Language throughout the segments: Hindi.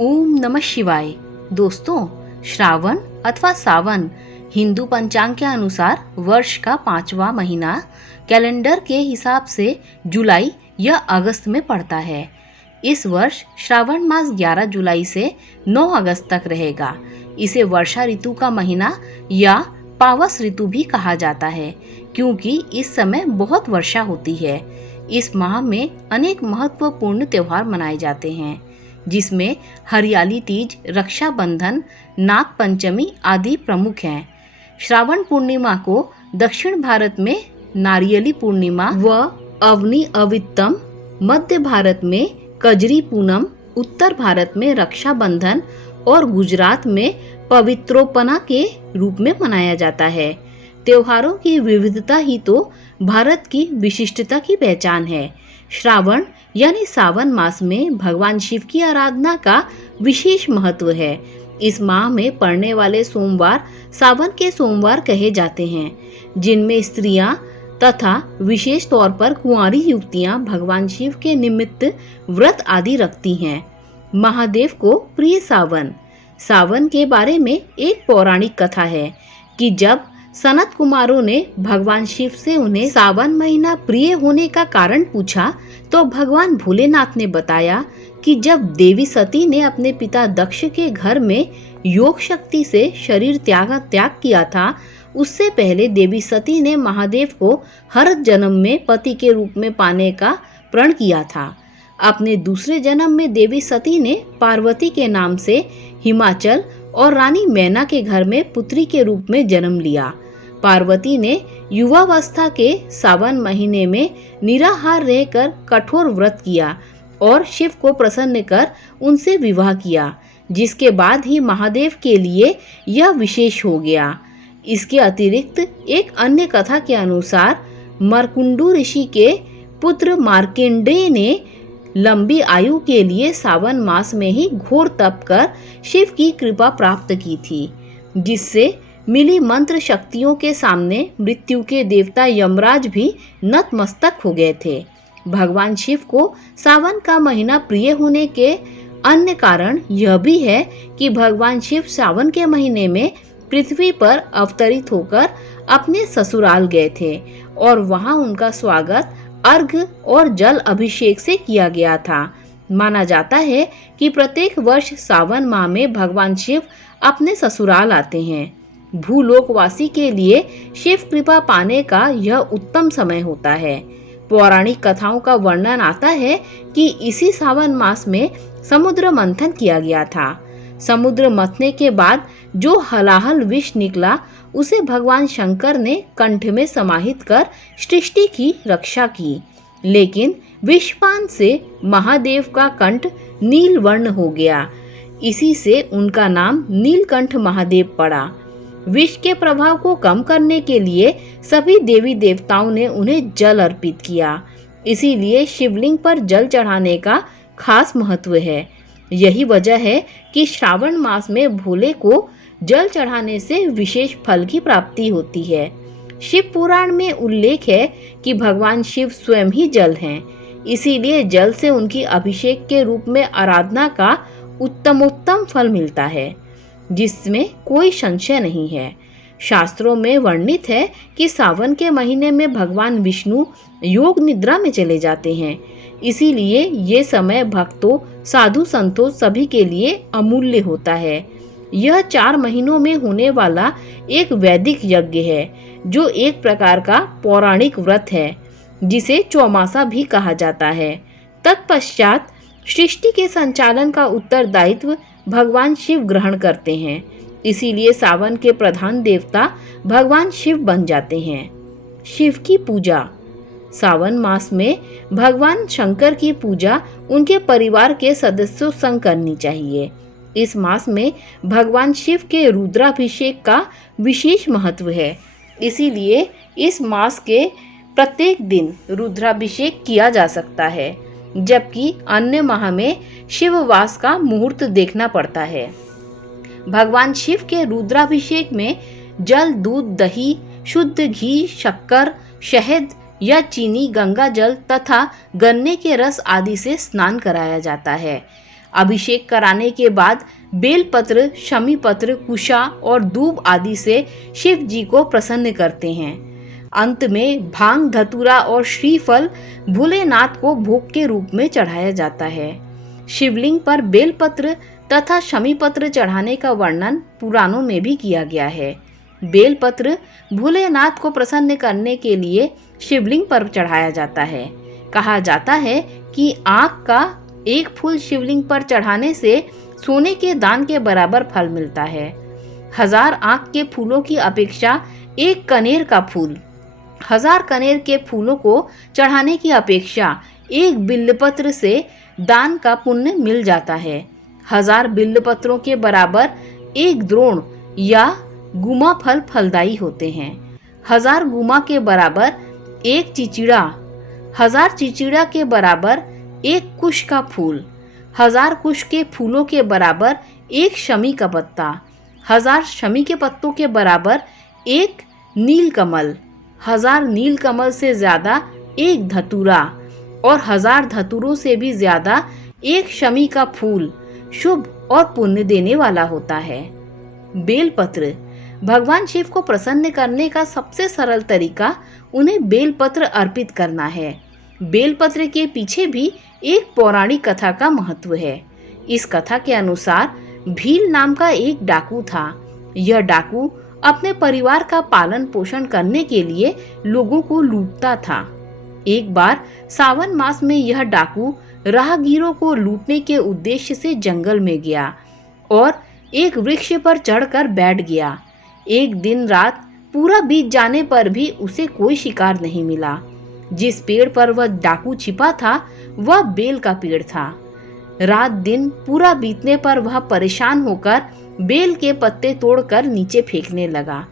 ओम नमः शिवाय। दोस्तों, श्रावण अथवा सावन हिंदू पंचांग के अनुसार वर्ष का 5वां महीना कैलेंडर के हिसाब से जुलाई या अगस्त में पड़ता है। इस वर्ष श्रावण मास 11 जुलाई से 9 अगस्त तक रहेगा। इसे वर्षा ऋतु का महीना या पावस ऋतु भी कहा जाता है, क्योंकि इस समय बहुत वर्षा होती है। इस माह में अनेक महत्वपूर्ण त्योहार मनाए जाते हैं, जिसमें हरियाली तीज, रक्षाबंधन, नाग पंचमी आदि प्रमुख हैं। श्रावण पूर्णिमा को दक्षिण भारत में नारियली पूर्णिमा व अवनी अवितम, मध्य भारत में कजरी पूनम, उत्तर भारत में रक्षाबंधन और गुजरात में पवित्रोपना के रूप में मनाया जाता है। त्योहारों की विविधता ही तो भारत की विशिष्टता की पहचान है। श्रावण यानी सावन मास में भगवान शिव की आराधना का विशेष महत्व है। इस माह में पड़ने वाले सोमवार सावन के सोमवार कहे जाते हैं, जिनमें स्त्रियां तथा विशेष तौर पर कुंवारी युवतियां भगवान शिव के निमित्त व्रत आदि रखती हैं। महादेव को प्रिय सावन। सावन के बारे में एक पौराणिक कथा है कि जब सनत कुमारों ने भगवान शिव से उन्हें सावन महीना प्रिय होने का कारण पूछा, तो भगवान भोलेनाथ ने बताया कि जब देवी सती ने अपने पिता दक्ष के घर में योग शक्ति से शरीर त्याग किया था, उससे पहले देवी सती ने महादेव को हर जन्म में पति के रूप में पाने का प्रण किया था। अपने दूसरे जन्म में देवी सती ने पार्वती के नाम से हिमाचल और रानी मैना के घर में पुत्री के रूप में जन्म लिया। पार्वती ने युवावस्था के सावन महीने में निराहार रहकर कठोर व्रत किया और शिव को प्रसन्न कर उनसे विवाह किया, जिसके बाद ही महादेव के लिए यह विशेष हो गया। इसके अतिरिक्त एक अन्य कथा के अनुसार मरकुंडू ऋषि के पुत्र मार्कंडेय ने लंबी आयु के लिए सावन मास में ही घोर तप कर शिव की कृपा प्राप्त की थी, जिससे मिली मंत्र शक्तियों के सामने मृत्यु के देवता यमराज भी नतमस्तक हो गए थे। भगवान शिव को सावन का महीना प्रिय होने के अन्य कारण यह भी है कि भगवान शिव सावन के महीने में पृथ्वी पर अवतरित होकर अपने ससुराल गए थे और वहां उनका स्वागत अर्घ्य और जल अभिषेक से किया गया था। माना जाता है कि प्रत्येक वर्ष सावन माह में भगवान शिव अपने ससुराल आते हैं। भूलोकवासी के लिए शिव कृपा पाने का यह उत्तम समय होता है। पौराणिक कथाओं का वर्णन आता है कि इसी सावन मास में समुद्र मंथन किया गया था। समुद्र मंथने के बाद जो हलाहल विष निकला, उसे भगवान शंकर ने कंठ में समाहित कर सृष्टि की रक्षा की, लेकिन विषपान से महादेव का कंठ नील वर्ण हो गया। इसी से उनका नाम नीलकंठ महादेव पड़ा। विष के प्रभाव को कम करने के लिए सभी देवी देवताओं ने उन्हें जल अर्पित किया। इसीलिए शिवलिंग पर जल चढ़ाने का खास महत्व है। यही वजह है कि श्रावण मास में भोले को जल चढ़ाने से विशेष फल की प्राप्ति होती है। शिव पुराण में उल्लेख है कि भगवान शिव स्वयं ही जल हैं, इसीलिए जल से उनकी अभिषेक के रूप में आराधना का उत्तमोत्तम फल मिलता है, जिसमें कोई संशय नहीं है। शास्त्रों में वर्णित है कि सावन के महीने में भगवान विष्णु योग निद्रा में चले जाते हैं, इसीलिए ये समय भक्तों, साधु संतों सभी के लिए अमूल्य होता है। यह 4 महीनों में होने वाला एक वैदिक यज्ञ है, जो एक प्रकार का पौराणिक व्रत है, जिसे चौमासा भी कहा जाता है। तत्पश्चात सृष्टि के संचालन का उत्तरदायित्व भगवान शिव ग्रहण करते हैं, इसीलिए सावन के प्रधान देवता भगवान शिव बन जाते हैं। शिव की पूजा। सावन मास में भगवान शंकर की पूजा उनके परिवार के सदस्यों संग करनी चाहिए। इस मास में भगवान शिव के रुद्राभिषेक का विशेष महत्व है, इसीलिए इस मास के प्रत्येक दिन रुद्राभिषेक किया जा सकता है, जबकि अन्य माह में शिववास का मुहूर्त देखना पड़ता है। भगवान शिव के रुद्राभिषेक में जल, दूध, दही, शुद्ध घी, शक्कर, शहद या चीनी, गंगा जल तथा गन्ने के रस आदि से स्नान कराया जाता है। अभिषेक कराने के बाद बेलपत्र, शमी पत्र, कुशा और दूब आदि से शिव जी को प्रसन्न करते हैं। अंत में भांग, धतूरा और श्रीफल भोलेनाथ को भोग के रूप में चढ़ाया जाता है। शिवलिंग पर बेलपत्र तथा शमी पत्र चढ़ाने का वर्णन पुराणों में भी किया गया है। बेलपत्र भोलेनाथ को प्रसन्न करने के लिए शिवलिंग पर चढ़ाया जाता है। कहा जाता है कि आँख का एक फूल शिवलिंग पर चढ़ाने से सोने के दान के बराबर फल मिलता है। 1000 आँख के फूलों की अपेक्षा एक कनेर का फूल, 1000 कनेर के फूलों को चढ़ाने की अपेक्षा एक बिल्वपत्र से दान का पुण्य मिल जाता है। 1000 बिल्वपत्रों के बराबर एक द्रोण या गुमा फल फलदायी होते हैं। 1000 गुमा के बराबर एक चिचिड़ा, 1000 चिचिड़ा के बराबर एक कुश का फूल, 1000 कुश के फूलों के बराबर एक शमी का पत्ता, 1000 शमी के पत्तों के बराबर एक नीलकमल, 1000 नीलकमल से ज्यादा एक धतूरा और 1000 धतूरों से भी ज्यादा एक शमी का फूल शुभ और पुण्य देने वाला होता है। बेलपत्र भगवान शिव को प्रसन्न करने का सबसे सरल तरीका उन्हें बेलपत्र अर्पित करना है। बेलपत्र के पीछे भी एक पौराणिक कथा का महत्व है। इस कथा के अनुसार भील नाम का एक डाकू था। यह डाकू अपने परिवार का पालन पोषण करने के लिए लोगों को लूटता था। एक बार सावन मास में यह डाकू राहगीरों को लूटने के उद्देश्य से जंगल में गया और एक वृक्ष पर चढ़कर बैठ गया। एक दिन रात पूरा बीत जाने पर भी उसे कोई शिकार नहीं मिला। जिस पेड़ पर वह डाकू छिपा था वह बेल का पेड़ था। रात दिन पूरा बीतने पर वह परेशान होकर बेल के पत्ते तोड़कर नीचे फेंकने लगा।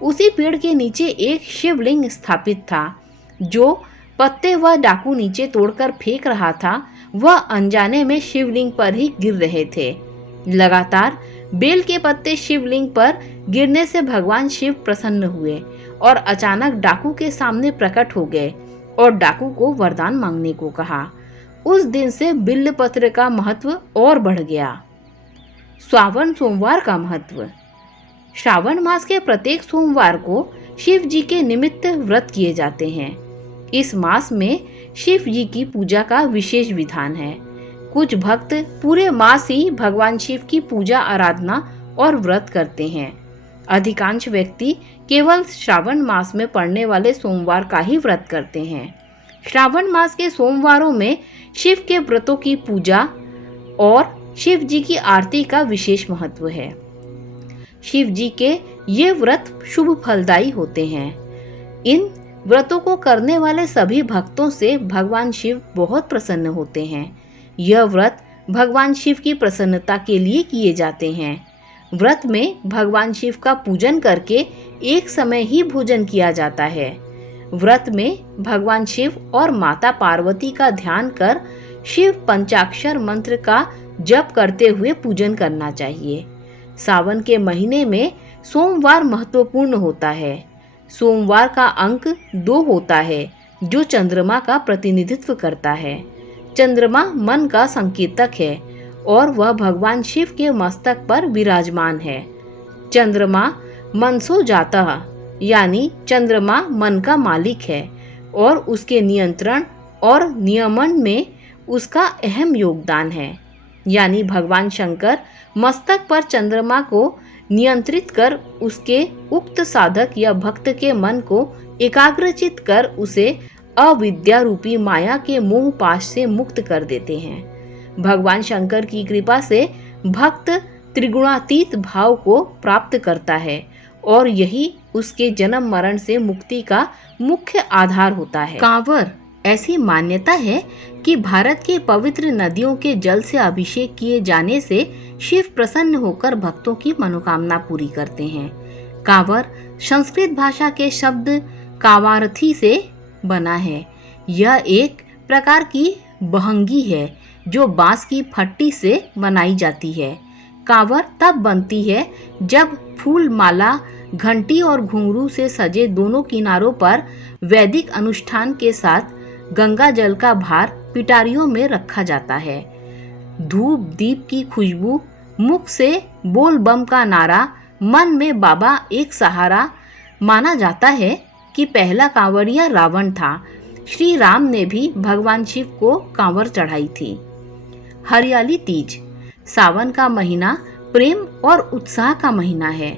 उसी पेड़ के नीचे एक शिवलिंग स्थापित था। जो पत्ते वह डाकू नीचे तोड़कर फेंक रहा था वह अनजाने में शिवलिंग पर ही गिर रहे थे। लगातार बेल के पत्ते शिवलिंग पर गिरने से भगवान शिव प्रसन्न हुए और अचानक डाकू के सामने प्रकट हो गए और डाकू को वरदान मांगने को कहा। उस दिन से बिल्वपत्र का महत्व और बढ़ गया। श्रावण सोमवार का महत्व। श्रावण मास के प्रत्येक सोमवार को शिव जी के निमित्त व्रत किए जाते हैं। इस मास में शिव जी की पूजा का विशेष विधान है। कुछ भक्त पूरे मास ही भगवान शिव की पूजा आराधना और व्रत करते हैं। अधिकांश व्यक्ति केवल श्रावण मास में पड़ने वाले सोमवार का ही व्रत करते हैं। श्रावण मास के सोमवारों में शिव के व्रतों की पूजा और शिव जी की आरती का विशेष महत्व है। शिव जी के ये व्रत शुभ फलदायी होते हैं। इन व्रतों को करने वाले सभी भक्तों से भगवान शिव बहुत प्रसन्न होते हैं। यह व्रत भगवान शिव की प्रसन्नता के लिए किए जाते हैं। व्रत में भगवान शिव का पूजन करके एक समय ही भोजन किया जाता है। व्रत में भगवान शिव और माता पार्वती का ध्यान कर शिव पंचाक्षर मंत्र का जप करते हुए पूजन करना चाहिए। सावन के महीने में सोमवार महत्वपूर्ण होता है। सोमवार का अंक 2 होता है जो चंद्रमा का प्रतिनिधित्व करता है। चंद्रमा मन का संकेतक है और वह भगवान शिव के मस्तक पर विराजमान है। चंद्रमा मनसो जाता यानी चंद्रमा मन का मालिक है और उसके नियंत्रण और नियमन में उसका अहम योगदान है। यानी भगवान शंकर मस्तक पर चंद्रमा को नियंत्रित कर उसके उक्त साधक या भक्त के मन को एकाग्रचित कर उसे अविद्या रूपी माया के मोह पाश से मुक्त कर देते हैं। भगवान शंकर की कृपा से भक्त त्रिगुणातीत भाव को प्राप्त करता है और यही उसके जन्म मरण से मुक्ति का मुख्य आधार होता है। कांवर ऐसी मान्यता है कि भारत की पवित्र नदियों के जल से अभिषेक किए जाने से शिव प्रसन्न होकर भक्तों की मनोकामना पूरी करते हैं। कांवर संस्कृत भाषा के शब्द कावारथी से बना है। यह एक प्रकार की बहंगी है जो बांस की फट्टी से बनाई जाती है। कांवर तब बनती है जब फूल माला, घंटी और घुंघरू से सजे दोनों किनारों पर वैदिक अनुष्ठान के साथ गंगा जल का भार पिटारियों में रखा जाता है। धूप दीप की खुशबू, मुख से बोल बम का नारा, मन में बाबा एक सहारा। माना जाता है कि पहला कांवड़िया रावण था। श्री राम ने भी भगवान शिव को कांवर चढ़ाई थी। हरियाली तीज, सावन का महीना प्रेम और उत्साह का महीना है।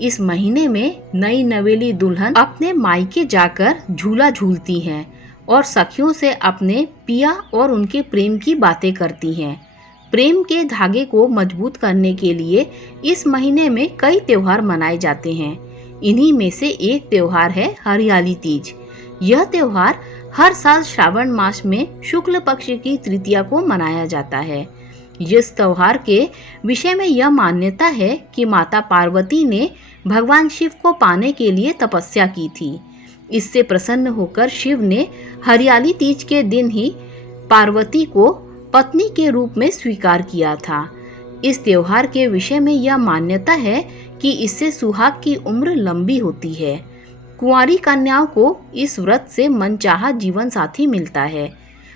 इस महीने में नई नवेली दुल्हन अपने मायके जाकर झूला झूलती हैं और सखियों से अपने पिया और उनके प्रेम की बातें करती हैं। प्रेम के धागे को मजबूत करने के लिए इस महीने में कई त्योहार मनाए जाते हैं। इन्हीं में से एक त्योहार है हरियाली तीज। यह त्योहार हर साल श्रावण मास में शुक्ल पक्ष की तृतीया को मनाया जाता है। इस त्योहार के विषय में यह मान्यता है कि माता पार्वती ने भगवान शिव को पाने के लिए तपस्या की थी। इससे प्रसन्न होकर शिव ने हरियाली तीज के दिन ही पार्वती को पत्नी के रूप में स्वीकार किया था। इस त्योहार के विषय में यह मान्यता है कि इससे सुहाग की उम्र लंबी होती है। कुंवारी कन्याओं को इस व्रत से मनचाहा जीवन साथी मिलता है।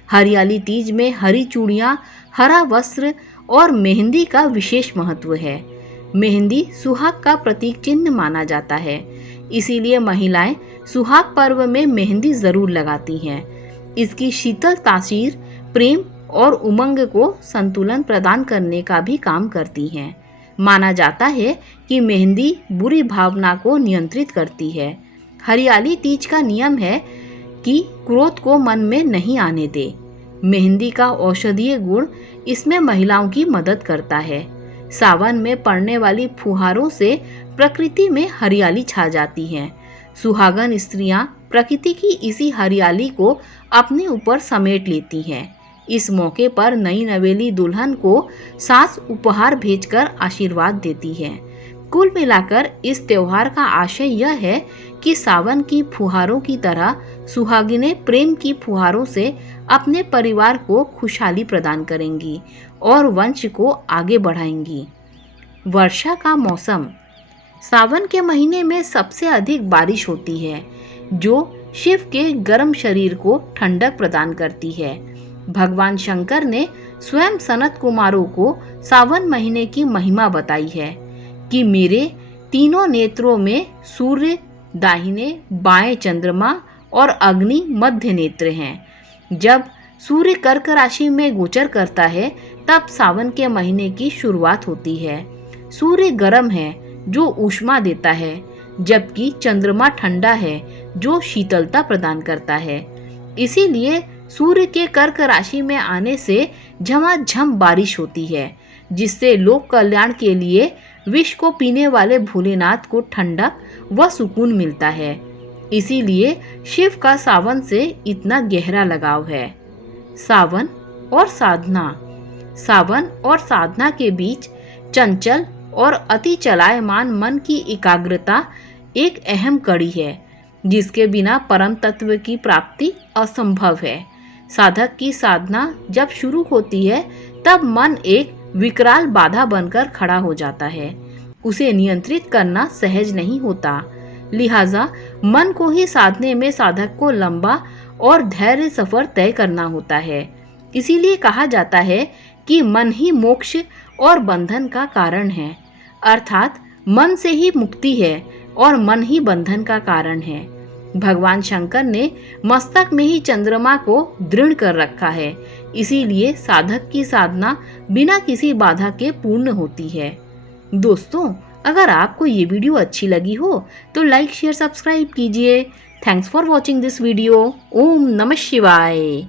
हरियाली तीज में हरी चूड़ियाँ, हरा वस्त्र और मेहंदी का विशेष महत्व है। मेहंदी सुहाग का प्रतीक चिन्ह माना जाता है, इसीलिए महिलाएं सुहाग पर्व में मेहंदी जरूर लगाती हैं। इसकी शीतल तासीर प्रेम और उमंग को संतुलन प्रदान करने का भी काम करती हैं। माना जाता है कि मेहंदी बुरी भावना को नियंत्रित करती है। हरियाली तीज का नियम है कि क्रोध को मन में नहीं आने दे। मेहंदी का औषधीय गुण इसमें महिलाओं की मदद करता है। सावन में पड़ने वाली फुहारों से प्रकृति में हरियाली छा जाती है। सुहागन स्त्रियां प्रकृति की इसी हरियाली को अपने ऊपर समेट लेती हैं। इस मौके पर नई नवेली दुल्हन को सास उपहार भेजकर आशीर्वाद देती है। कुल मिलाकर इस त्योहार का आशय यह है कि सावन की फुहारों की तरह सुहागिनें प्रेम की फुहारों से अपने परिवार को खुशहाली प्रदान करेंगी और वंश को आगे बढ़ाएंगी। वर्षा का मौसम, सावन के महीने में सबसे अधिक बारिश होती है, जो शिव के गर्म शरीर को ठंडक प्रदान करती है। भगवान शंकर ने स्वयं सनत कुमारों को सावन महीने की महिमा बताई है कि मेरे तीनों नेत्रों में सूर्य दाहिने बाएं चंद्रमा और अग्नि मध्य नेत्र हैं। जब सूर्य कर्क राशि में गोचर करता है तब सावन के महीने की शुरुआत होती है। सूर्य गर्म है जो ऊष्मा देता है, जबकि चंद्रमा ठंडा है जो शीतलता प्रदान करता है। इसीलिए सूर्य के कर्क राशि में आने से झमाझम बारिश होती है, जिससे लोक कल्याण के लिए विष को पीने वाले भोलेनाथ को ठंडक व सुकून मिलता है। इसीलिए शिव का सावन से इतना गहरा लगाव है। सावन और साधना, सावन और साधना के बीच चंचल और अति चलायमान मन की एकाग्रता एक अहम कड़ी है, जिसके बिना परम तत्व की प्राप्ति असंभव है। साधक की साधना जब शुरू होती है तब मन एक विकराल बाधा बनकर खड़ा हो जाता है। उसे नियंत्रित करना सहज नहीं होता। लिहाजा मन को ही साधने में साधक को लंबा और धैर्य सफर तय करना होता है। इसीलिए कहा जाता है कि मन ही मोक्ष और बंधन का कारण है, अर्थात मन से ही मुक्ति है और मन ही बंधन का कारण है। भगवान शंकर ने मस्तक में ही चंद्रमा को दृढ़ कर रखा है, इसीलिए साधक की साधना बिना किसी बाधा के पूर्ण होती है। दोस्तों, अगर आपको ये वीडियो अच्छी लगी हो तो लाइक शेयर सब्सक्राइब कीजिए। Thanks for watching this video. ओम नमः शिवाय।